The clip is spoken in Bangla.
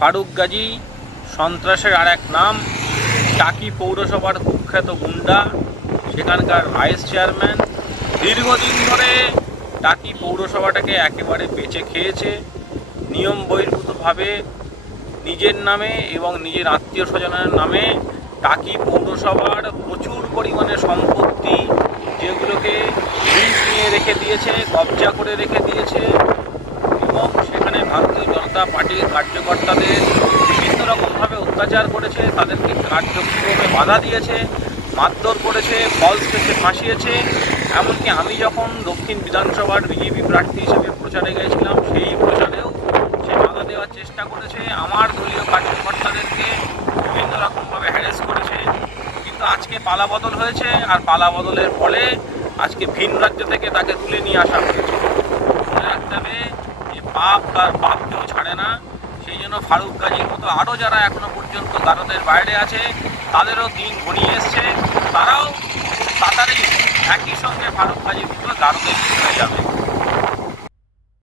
ফারুক গাজী সন্ত্রাসের আর এক নাম। টাকি পৌরসভার কুখ্যাত গুন্ডা, সেখানকার ভাইস চেয়ারম্যান। দীর্ঘদিন ধরে টাকি পৌরসভাটাকে একেবারে বেঁচে খেয়েছে। নিয়ম বহির্ভূতভাবে নিজের নামে এবং নিজের আত্মীয় স্বজনের নামে টাকি পৌরসভার প্রচুর পরিমাণে সম্পত্তি, যেগুলোকে লিজ নিয়ে রেখে দিয়েছে, কবজা করে রেখে দিয়েছে এবং সেখানে ভারতীয় জনতা পার্টির কার্যকর্তাদের বিভিন্ন রকমভাবে অত্যাচার করেছে, তাদেরকে কার্যক্রমে বাধা দিয়েছে, মারধর করেছে, ফলস কেসে ফাঁসিয়েছে। এমনকি আমি যখন দক্ষিণ বিধানসভার বিজেপি প্রার্থী হিসেবে প্রচারে গিয়েছিলাম, সেই প্রচারেও সে বাধা দেওয়ার চেষ্টা করেছে, আমার দলীয় কার্যকর্তাদেরকে বিভিন্ন রকমভাবে হ্যারেস করেছে। কিন্তু আজকে পালাবদল হয়েছে, আর পালাবদলের ফলে আজকে ভিন রাজ্য থেকে তাকে তুলে নিয়ে আসা হয়েছে। মনে রাখতে হবে যে পাপ তার বাপ কেউ ছাড়ে না। সেই জন্য ফারুক গাজীর মতো আরও যারা এখনো পর্যন্ত গারদের বাইরে আছে, তাদেরও দিন ঘনিয়ে এসছে। তারাও তাড়াতাড়ি একই সঙ্গে ফারুক গাজীর মতো গারদের ভিতরে যাবে।